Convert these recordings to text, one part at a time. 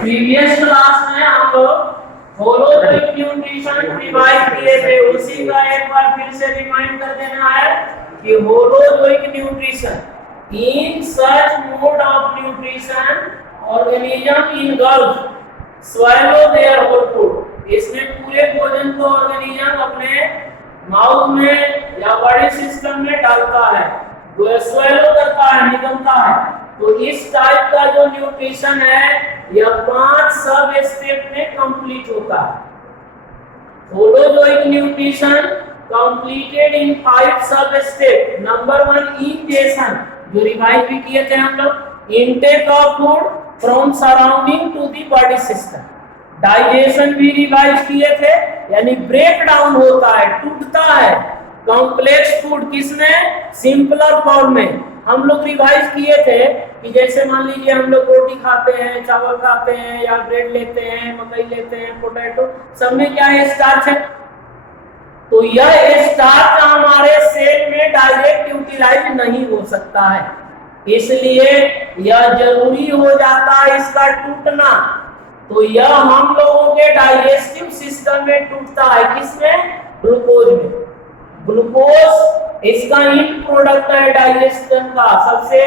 Previous class में हम लोग होलोजोइक न्यूट्रिशन रिवाइज किए थे, उसी का एक बार फिर से रिमाइंड कर देना है कि holozoic nutrition in such mode of nutrition organism engulf swallow their whole food. इसमें पूरे भोजन को ऑर्गेनिज्म अपने माउथ में या बॉडी सिस्टम में डालता है, वो स्वैलो करता है, निगलता है। तो इस टाइप का जो न्यूट्रिशन है यह 5 सब स्टेप में कंप्लीट होता है। होलोजोइक न्यूट्रिशन कंप्लीटेड इन 5 सब स्टेप। नंबर 1 इनटेशन, जो रिवाइज भी किए थे हम लोग, intake of food from surrounding to the body system. Digestion भी रिवाइज किए थे, यानी ब्रेक डाउन होता है, टूटता है कॉम्प्लेक्स फूड किसमें, सिंपलर फॉर्म में। हम लोग रिवाइज किए थे कि जैसे मान लीजिए हम लोग रोटी खाते हैं, चावल खाते हैं, या ब्रेड लेते हैं, मकई लेते हैं, पोटैटो, सब में क्या है, स्टार्च है। तो यह स्टार्च हमारे सेल में डायरेक्ट यूटिलाइज नहीं हो सकता है, इसलिए यह जरूरी हो जाता है इसका टूटना। तो यह हम लोगों के डाइजेस्टिव सिस्टम में टूटता है, किसमें, ग्लूकोज में। ग्लूकोज इसका इन प्रोडक्ट है डाइजेशन का, सबसे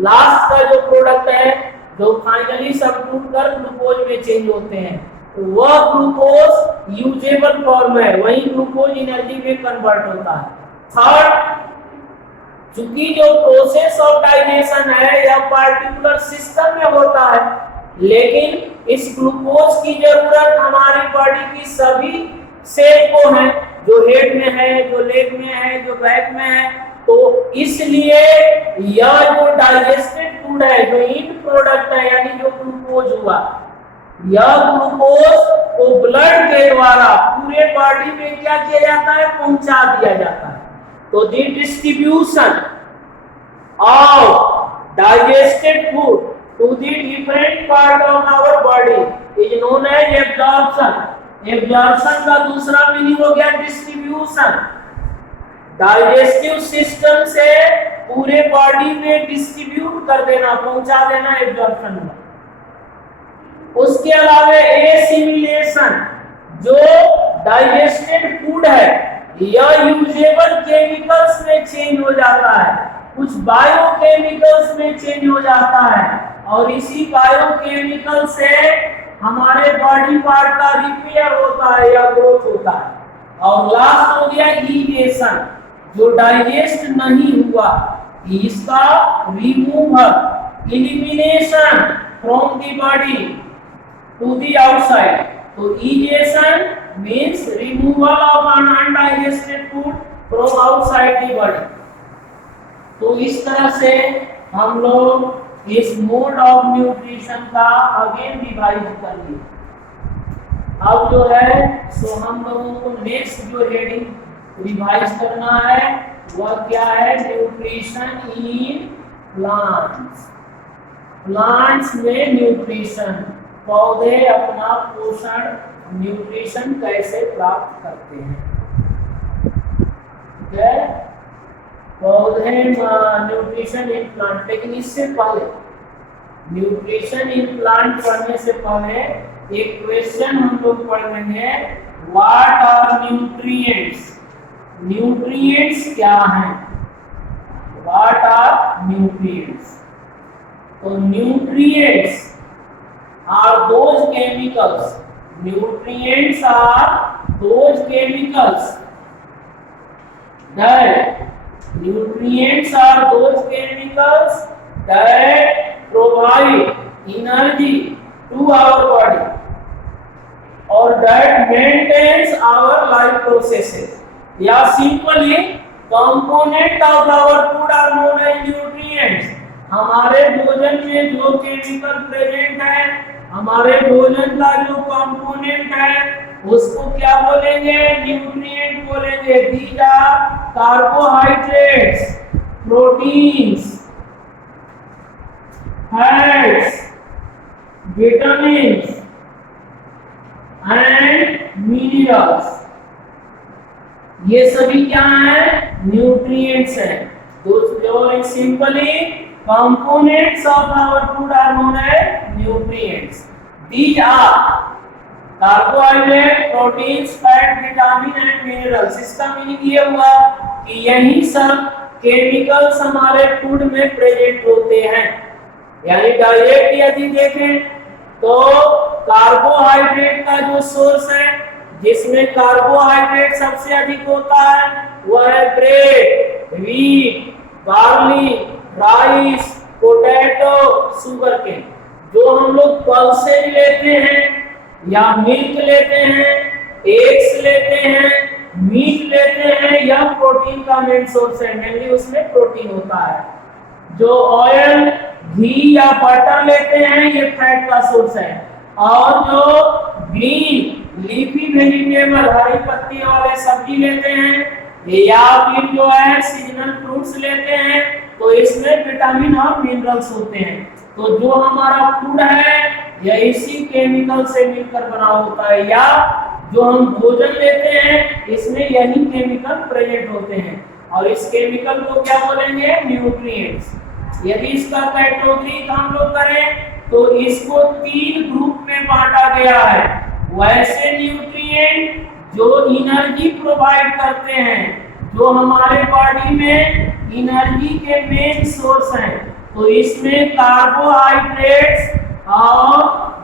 लास्ट का जो प्रोडक्ट है, जो फाइनली सब टूटकर ग्लूकोज में चेंज होते हैं, तो वह ग्लूकोज यूजेबल फॉर्म है, वही ग्लूकोज एनर्जी में कन्वर्ट होता है। थर्ड, चूंकि जो प्रोसेस ऑफ डाइजेशन है यह पार्टिकुलर सिस्टम में होता है, लेकिन इस ग्लूकोज की जरूरत हमारी बॉडी की सभी सेल को है, जो हेड में है, जो लेग में है, जो बैक में है। तो इसलिए यह जो डाइजेस्टेड फूड है, जो इन प्रोडक्ट है, यानी जो ग्लूकोज हुआ, यह ग्लूकोज को ब्लड के द्वारा पूरे बॉडी में क्या किया जाता है, पहुंचा दिया जाता है। तो the distribution of digested food to the different part of our body is known as absorption. Absorption का दूसरा मीनिंग हो गया डिस्ट्रीब्यूशन। डाइजेस्टिव सिस्टम से पूरे बॉडी में डिस्ट्रीब्यूट कर देना, पहुंचा देना, एब्जॉर्प्शन हुआ। उसके अलावा एसिमिलेशन, जो डाइजेस्टेड फूड है यह यूजेबल केमिकल्स में चेंज हो जाता है, कुछ बायोकेमिकल्स में चेंज हो जाता है, और इसी बायोकेमिकल से हमारे बॉडी पार्ट का रिपेयर होता है या ग्रोथ होता है। और लास्ट हो गया इजेशन, जो डाइजेस्ट नहीं हुआ इसका removal, elimination from the body to the outside. तो egestion means removal of undigested food from outside the body. तो इस तरह से हम लोग इस मोड ऑफ न्यूट्रिशन का अगेन रिवाइज कर लिया। अब जो है सो हम लोगों को नेक्स्ट जो हेडिंग रिवाइज करना है वह क्या है, न्यूट्रिशन इन प्लांट्स। प्लांट्स में न्यूट्रिशन, पौधे अपना पोषण न्यूट्रिशन कैसे प्राप्त करते हैं। ठीक है, पौधे न्यूट्रिशन इन प्लांट। लेकिन इससे पहले न्यूट्रिशन इन प्लांट पढ़ने से पहले एक क्वेश्चन हम लोग पढ़ लेंगे, व्हाट आर न्यूट्रिएंट्स। न्यूट्रिएंट्स क्या हैं, व्हाट आर न्यूट्रिएंट्स। तो nutrients are those chemicals, nutrients are those chemicals that nutrients are those chemicals that provide energy to our body or that maintains our life processes, या simply component of our food are known as nutrients। हमारे भोजन में जो chemical present है, हमारे भोजन का जो कंपोनेंट है उसको क्या बोलेंगे, न्यूट्रिएंट बोलेंगे। These are carbohydrates, proteins, fats, vitamins and minerals, ये सभी क्या है, न्यूट्रिएंट्स हैं। Simply components of our food are known as nutrients. These are carbohydrate, proteins, fat, vitamin and minerals. इसका मीनिंग ये हुआ कि यही सब केमिकल्स हमारे फूड में प्रेजेंट होते हैं। यानी डायरेक्ट यदि देखें तो कार्बोहाइड्रेट का जो सोर्स है जिसमें कार्बोहाइड्रेट सबसे अधिक होता है वह है bread, wheat, barley, rice, potato, sugar cane. जो हम लोग पल्सेज लेते हैं या मिल्क लेते हैं, एग्स लेते हैं, मीट लेते हैं, यह प्रोटीन का मेन सोर्स है। मेनली उसमें प्रोटीन होता है। जो ऑयल, घी या बटर लेते हैं ये फैट का सोर्स है। और जो ग्रीन लीफी वेजिटेबल, हरी पत्ती वाले सब्जी लेते हैं या फिर जो है सीजनल फ्रूट्स लेते हैं तो इसमें विटामिन और मिनरल्स होते हैं। तो जो हमारा फूड है यह इसी केमिकल से मिलकर बना होता है, या जो हम भोजन लेते हैं इसमें यही केमिकल प्रेजेंट होते हैं। और इस केमिकल को क्या बोलेंगे? न्यूट्रिएंट्स। यदि इसका कैटेगरी हम लोग करें तो इसको 3 ग्रुप में बांटा गया है। वैसे न्यूट्रिएंट जो एनर्जी प्रोवाइड करते हैं, जो हमारे बॉडी में एनर्जी के मेन सोर्स हैं, तो इसमें कार्बोहाइड्रेट्स और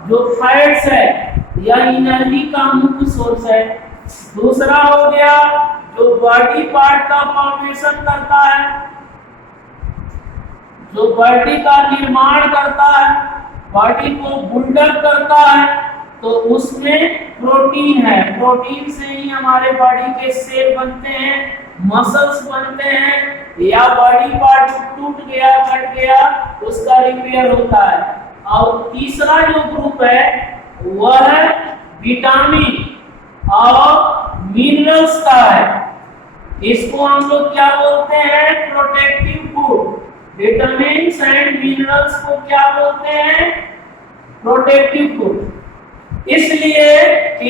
जो फैट्स है यह एनर्जी का मुख्य सोर्स है। दूसरा हो गया जो बॉडी पार्ट का फॉर्मेशन करता है, जो बॉडी का निर्माण करता है, बॉडी को बिल्डअप करता है, तो उसमें प्रोटीन है। प्रोटीन से ही हमारे बॉडी के सेल बनते हैं, मसल्स बनते हैं, या बॉडी पार्ट टूट गया, कट गया, उसका रिपेयर होता है। और तीसरा जो ग्रुप है वह विटामिन और मिनरल्स का है। इसको हम लोग क्या बोलते हैं? Protective food. Vitamin and minerals को क्या बोलते हैं? Protective food. इसलिए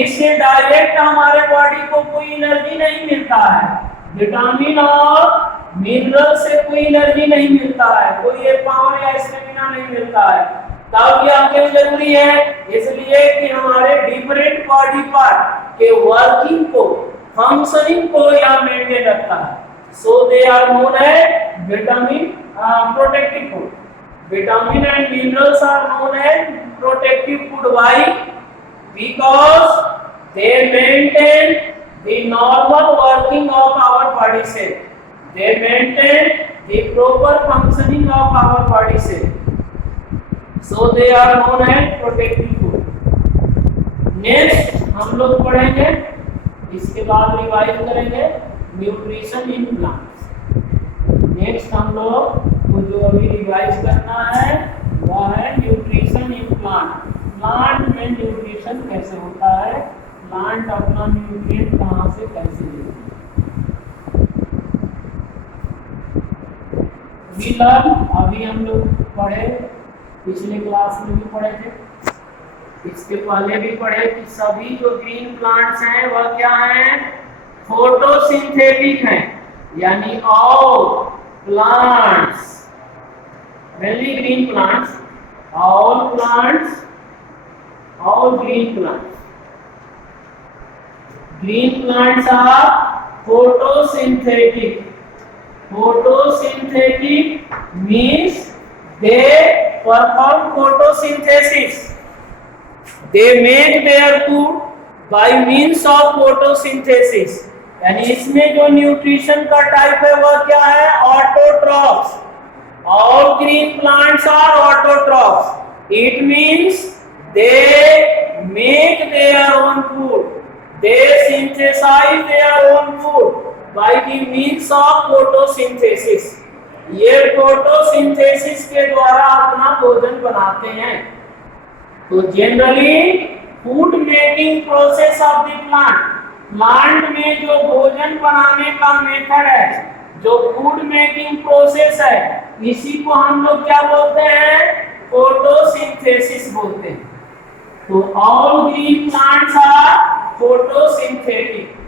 इससे डायरेक्ट हमारे बॉडी को कोई एनर्जी नहीं मिलता है। विटामिन और मिनरल से कोई एनर्जी नहीं मिलता है, कोई ये पावर या स्टेमिना नहीं मिलता है। तब यह क्यों जरूरी है? इसलिए कि हमारे डिफरेंट बॉडी पार्ट के वर्किंग को, फंक्शनिंग को यह मेंटेन रखता है। So they are known as vitamin protective food. Vitamin and minerals are known as protective food. Why? Because they maintain the normal working of our body cell. They maintain the proper functioning of our body cell. So they are known as protective food. Next हम लोग पढ़ेंगे, इसके बाद revise करेंगे nutrition in plants. Next हम लोग को जो अभी रिवाइज करना है वह है न्यूट्रिशन इन प्लांट। प्लांट में न्यूट्रिशन कैसे होता है, प्लांट अपना न्यूट्रिएंट कहाँ से कैसे लेते हैं। अभी हम लोग पढ़े, पिछले क्लास में भी पढ़े थे, इसके पहले भी पढ़े कि सभी जो ग्रीन प्लांट्स हैं वह क्या हैं? फोटोसिंथेटिक हैं। यानी all plants, mainly green plants, all plants, all green plants. Green plants are photosynthetic. Photosynthetic means they perform photosynthesis. They make their food by means of photosynthesis. यानी इसमें जो न्यूट्रिशन का टाइप है वह क्या है? Autotrophs. All green plants are autotrophs. It means they make their own food. They synthesize their own food by the means of photosynthesis. ये photosynthesis के द्वारा अपना भोजन बनाते हैं। तो generally food making process of the plant, plant में जो भोजन बनाने का मेथड है, जो फूड मेकिंग प्रोसेस है, इसी को हम लोग क्या बोलते हैं? फोटोसिंथेसिस बोलते हैं। तो all green plants are photosynthetic.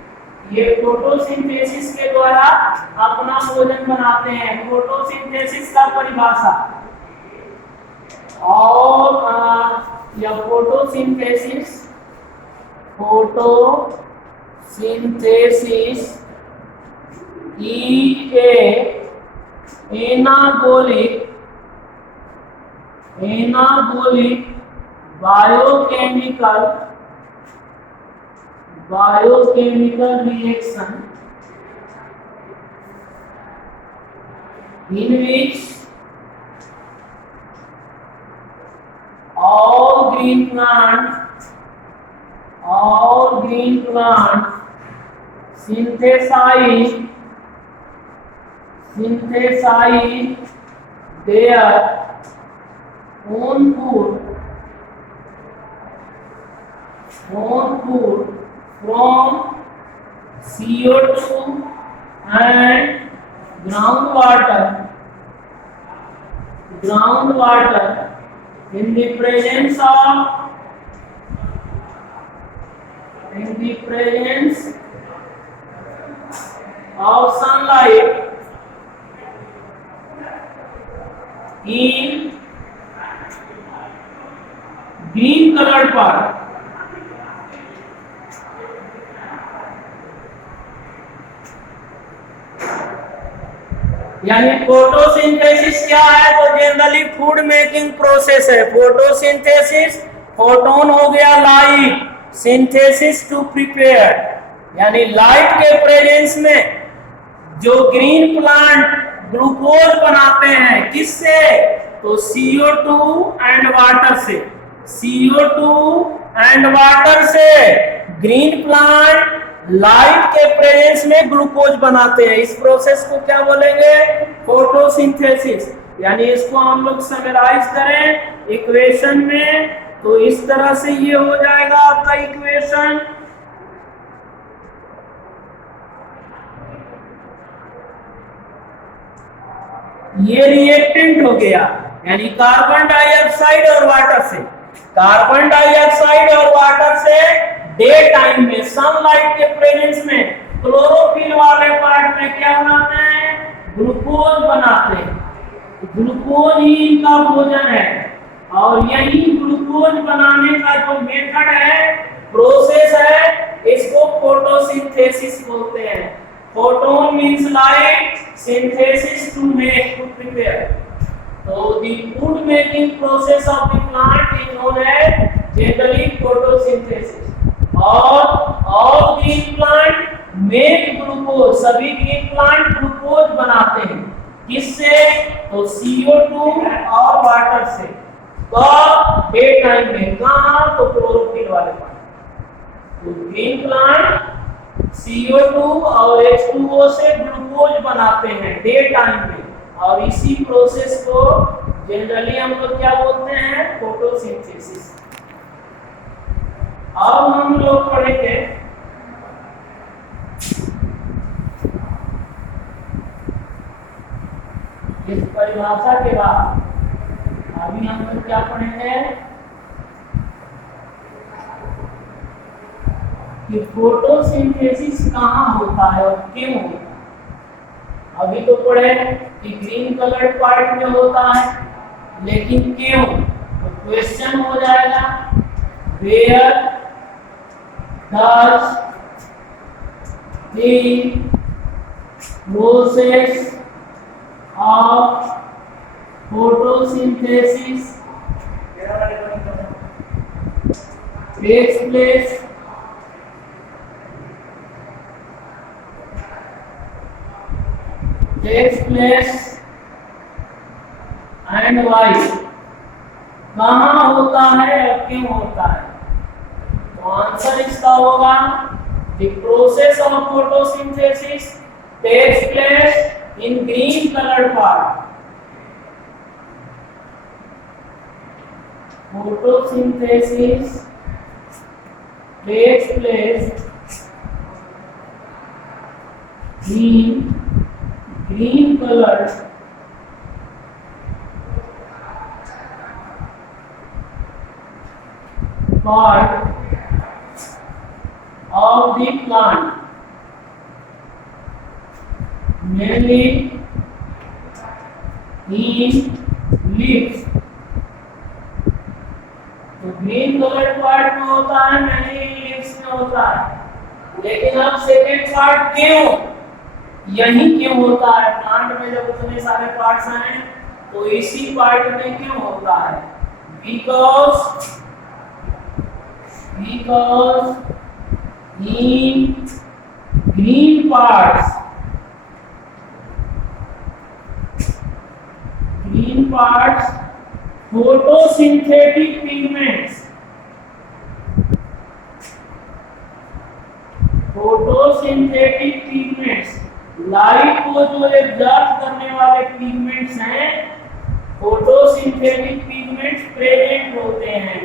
ये फोटोसिंथेसिस के द्वारा अपना भोजन बनाते हैं। फोटोसिंथेसिस का परिभाषा, और या photosynthesis is a anabolic biochemical reaction in which all green plants synthesize their own food from CO2 and groundwater in the presence of sunlight in green colored part. यानी फोटोसिंथेसिस क्या है? तो जनरली फूड मेकिंग प्रोसेस है। Photosynthesis, photon हो गया light, synthesis to prepare, यानी light के presence में जो ग्रीन प्लांट ग्लूकोज बनाते हैं, किससे? तो CO2 एंड वाटर से। CO2 एंड वाटर से ग्रीन प्लांट लाइट के प्रेजेंस में ग्लूकोज बनाते हैं। इस प्रोसेस को क्या बोलेंगे? फोटोसिंथेसिस। यानी इसको हम लोग समराइज करें इक्वेशन में, तो इस तरह से ये हो जाएगा आपका इक्वेशन। ये रिएक्टेंट हो गया, यानी कार्बन डाइऑक्साइड और वाटर से। कार्बन डाइऑक्साइड और वाटर से डे टाइम में सनलाइट के प्रेजेंस में क्लोरोफिल वाले पार्ट में क्या बनाते हैं? ग्लूकोज बनाते हैं। ग्लूकोज ही इनका भोजन है, और यही ग्लूकोज बनाने का जो मेथड है, प्रोसेस है, इसको फोटोसिंथेसिस बोलते हैं। Photon means light, synthesis to make, to prepare. तो the food making process of the plant is known as generally photosynthesis. और all green plant make glucose, सभी ग्रीन प्लांट ग्लूकोज बनाते हैं। किससे? तो CO2 और वाटर से। कब? डे टाइम में। कहाँ? तो क्लोरोफिल वाले पार्ट। तो ग्रीन प्लांट CO2 और H2O से ग्लूकोज बनाते हैं डे टाइम में, और इसी प्रोसेस को जनरली हम लोग क्या बोलते हैं? फोटोसिंथेसिस। अब हम लोग पढ़ेंगे इस परिभाषा के बाद। अभी हम लोग क्या पढ़ेंगे कि फोटोसिंथेसिस कहाँ होता है और क्यों होता है। अभी तो पढ़े कि ग्रीन कलर पार्ट में होता है, लेकिन क्यों? तो क्वेश्चन हो जाएगा, where does the process of photosynthesis takes place? And why? कहाँ होता है और क्यों होता है? तो आंसर इसका होगा, the process of photosynthesis takes place in green colored part. Photosynthesis takes place in green colored part of the plant, mainly in leaves, तो ग्रीन कलर पार्ट में होता है, मैनी लीव्स में होता है। लेकिन अब सेकेंड पार्ट क्यों, यही क्यों होता है? प्लांट में जब इतने सारे पार्ट्स हैं तो इसी पार्ट में क्यों होता है? Because in green parts photosynthetic pigments light को जो एब्जॉर्ब करने वाले पिगमेंट्स हैं, फोटोसिंथेटिक पिगमेंट्स प्रेजेंट होते हैं,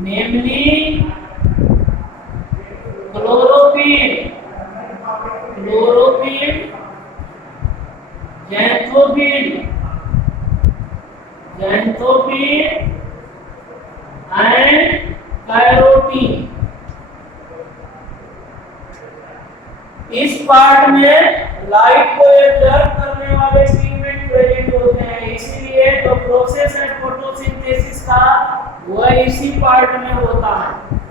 नेमली क्लोरोफिल, xanthophyll एंड कैरोटीन। इस पार्ट में लाइट को एब्जॉर्ब करने वाले पिगमेंट प्रेजेंट होते हैं, इसीलिए जो प्रोसेस है फोटोसिंथेसिस का वह इसी पार्ट में होता है।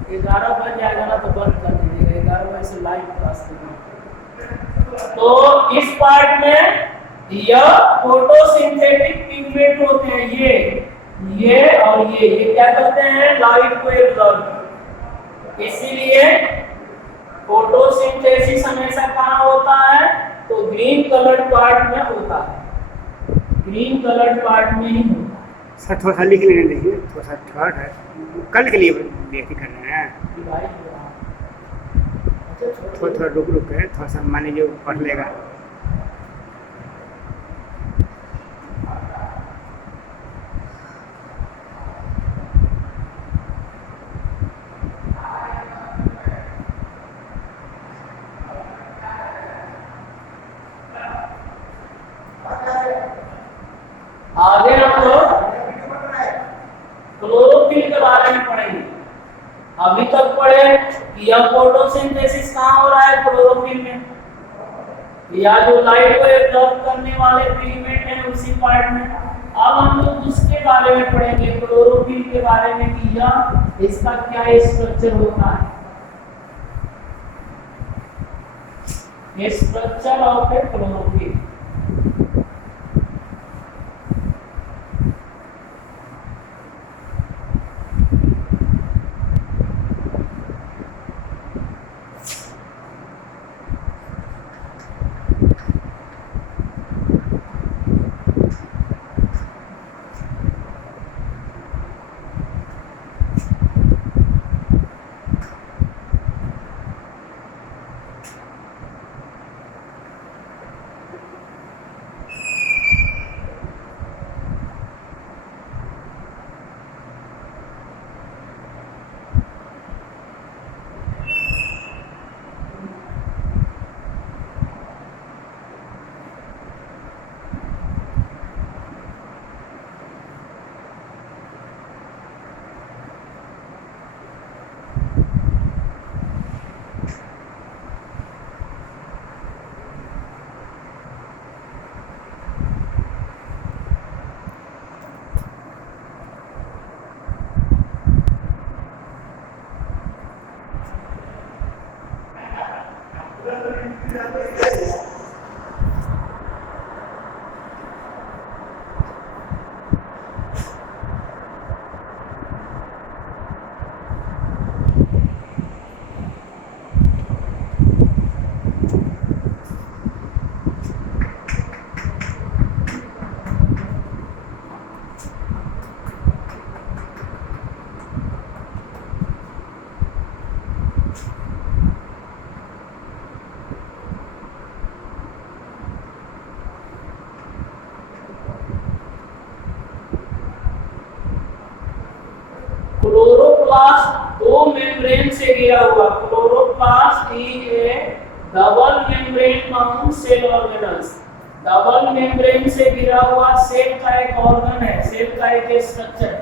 11 बज जाएगा ना तो बंद कर दीजिएगा, 11 बजे से लाइव क्लास देना। तो इस पार्ट में यह फोटोसिंथेटिक पिगमेंट होते हैं, ये और ये क्या करते हैं? लाइट को एब्जॉर्ब। इसीलिए फोटोसिंथेसिस हमेशा कहाँ होता है? तो ग्रीन कलर्ड पार्ट में होता है, ग्रीन कलर्ड पार्ट में ही होता है। सर थोड़ा सा लिख लेने दीजिए, थोड़ा सा थर्ड है, कल के लिए देख कर रहे हैं, थोड़ा रुक है, थोड़ा सा मान लीजिए पढ़ लेगा। आगे हम लोग क्लोरोफिल के बारे में पढ़ेंगे। अभी तक पढ़े कि यह फोटोसिंथेसिस कहाँ हो रहा है? क्लोरोफिल में, या जो लाइट को एब्जॉर्ब करने वाले पिगमेंट हैं उसी पार्ट में। अब हम लोग उसके बारे में पढ़ेंगे, क्लोरोफिल के बारे में कि यह इसका क्या स्ट्रक्चर होता है, structure of a chlorophyll. Chloroplast दो मेम्ब्रेन से घिरा हुआ, chloroplast is a double membrane bound cell organelles. Double membrane से घिरा हुआ सेल का एक ऑर्गन है, सेल का एक स्ट्रक्चर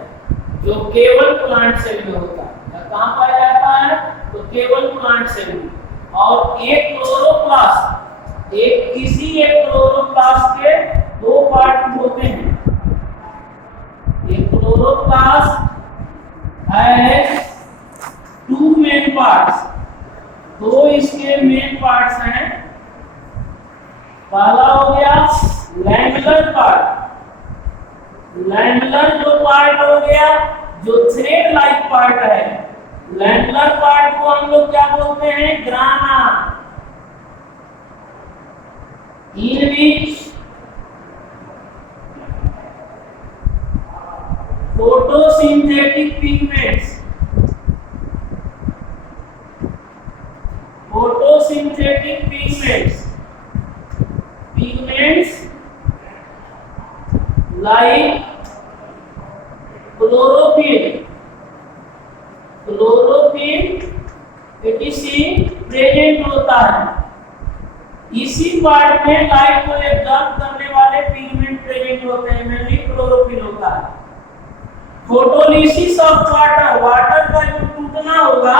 जो केवल प्लांट सेल में होता है। कहाँ पाया जाता है? तो केवल प्लांट सेल में। और एक क्लोरोप्लास्ट, एक किसी एक क्लोरोप्लास्ट के दो पार्ट होते हैं, एक क्लोरोप्लास्ट पार्ट्स, दो इसके मेन पार्ट्स हैं। पहला हो गया लैमेलर पार्ट। लैमेलर जो पार्ट हो गया, जो थ्रेड लाइक पार्ट है, लैमेलर पार्ट को हम लोग क्या बोलते हैं? ग्राना। इन विच photosynthetic pigments, photosynthetic pigments like chlorophyll etc present होता है। इसी पार्ट में लाइट को एब्जॉर्ब करने वाले पिगमेंट प्रेजेंट होते हैं, मेनली क्लोरोफिल होता है। फोटोलिसिस ऑफ वाटर, वाटर का जो टूटना होगा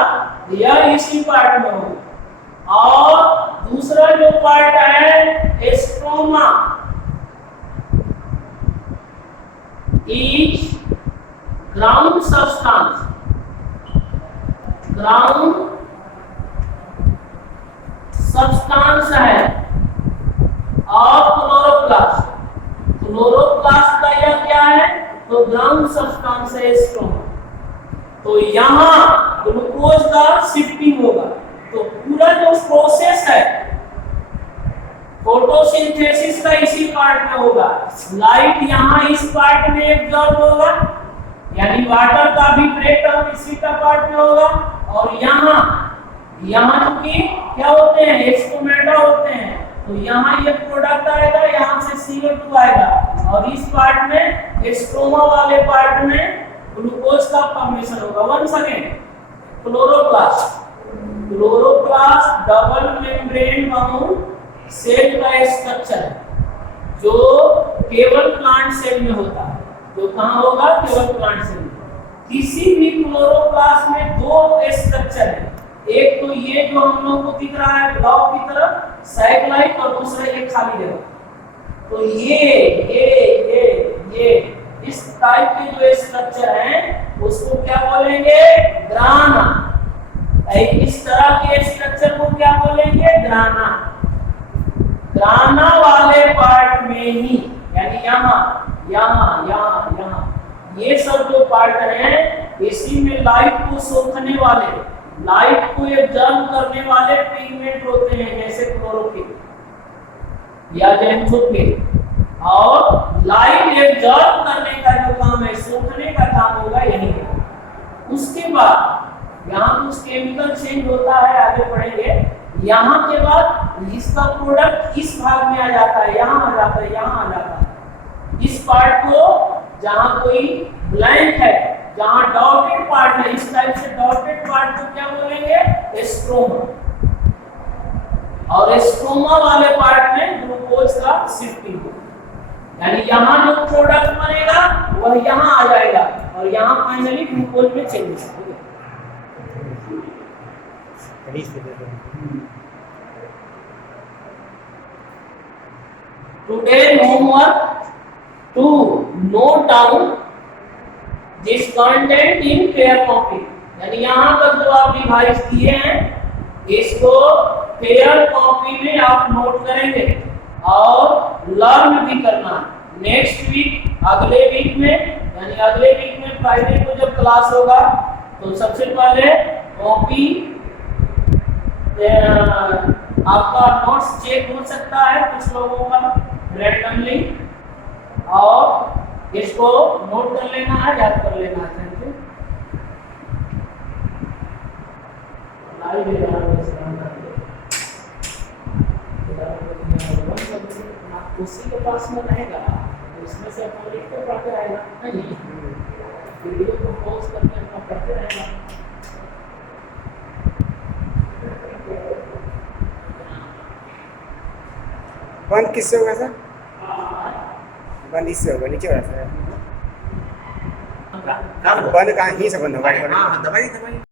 यह इसी पार्ट में होगा। और दूसरा जो पार्ट है stroma, is ground substance, ground substance है और क्लोरोप्लास्ट। क्लोरोप्लास्ट का यह क्या है? तो ग्राउंड सब्सटेंस है स्ट्रोमा। तो यहाँ ग्लूकोज का शिफ्टिंग होगा। तो पूरा जो प्रोसेस है फोटोसिंथेसिस का इसी पार्ट में होगा। लाइट यहाँ इस पार्ट में एब्जॉर्ब होगा, यानी वाटर का भी ब्रेकडाउन इसी का पार्ट में होगा। और यहाँ चूंकि क्या होते हैं? स्टोमेटा होते हैं, तो यहाँ ये प्रोडक्ट आएगा, यहाँ से CO2 आएगा और इस पार्ट में स्ट्रोमा वाले पार्ट में ग्लूकोज का फॉर्मेशन होगा। Once again chloroplast, chloroplast double membrane bound cell का स्ट्रक्चर है जो केवल प्लांट सेल में होता है। जो कहाँ होगा? केवल प्लांट सेल में। किसी भी क्लोरोप्लास्ट में दो स्ट्रक्चर है, एक तो ये जो हम लोग को दिख रहा है ब्लॉक की तरफ साइक्लाइट, और दूसरा ये खाली जगह। तो ये इस टाइप के जो स्ट्रक्चर हैं उसको क्या बोलेंगे? ग्राना। इस तरह के स्ट्रक्चर को क्या बोलेंगे? ग्राना। ग्राना वाले पार्ट में ही, यानी यहाँ ये सब जो पार्ट हैं इसी में लाइट को सोखने वाले, लाइट को एब्जॉर्ब करने वाले पिगमेंट होते हैं, जैसे क्लोरोफिल या ज़ैंथोफिल। और लाइट एब्जॉर्ब करने का जो काम है, सोखने का काम होगा यही है। उसके बाद यहाँ कुछ केमिकल चेंज होता है, आगे पढ़ेंगे। यहाँ के बाद इसका प्रोडक्ट इस भाग में आ जाता है, यहाँ आ जाता है, यहाँ आ जाता है। इस पार्ट को जहाँ कोई ब्लैंक है, जहाँ डॉटेड पार्ट है, इस टाइप से डॉटेड पार्ट को क्या बोलेंगे? स्ट्रोमा। और स्ट्रोमा वाले पार्ट में ग्लूकोज का शिफ्टिंग होगा, यानी यहाँ जो प्रोडक्ट बनेगा वह यहाँ आ जाएगा और यहाँ फाइनली ग्लूकोज में चेंज होगा। Today's homework to note down this content in pair copy, यानी यहाँ तक जो आप रिवाइज किए हैं इसको पेयर कॉपी में आप नोट करेंगे और लर्न भी करना है। नेक्स्ट वीक, अगले वीक में, यानी अगले वीक में फ्राइडे को जब क्लास होगा तो सबसे पहले कॉपी आपका नोट्स चेक हो सकता है कुछ लोगों का रैंडमली, और इसको नोट कर लेना है, याद कर लेना है। Thank you. उसी के पास में रहेगा, उसमें से अपना लिख के पढ़ते रहेगा, नहीं वीडियो को पॉज करके अपना पढ़ते रहेगा। बंद किससे होगा सर? बंद इससे होगा, नीचे वाला सर। बंद कहाँ ही से बंद होगा? हाँ, दवाई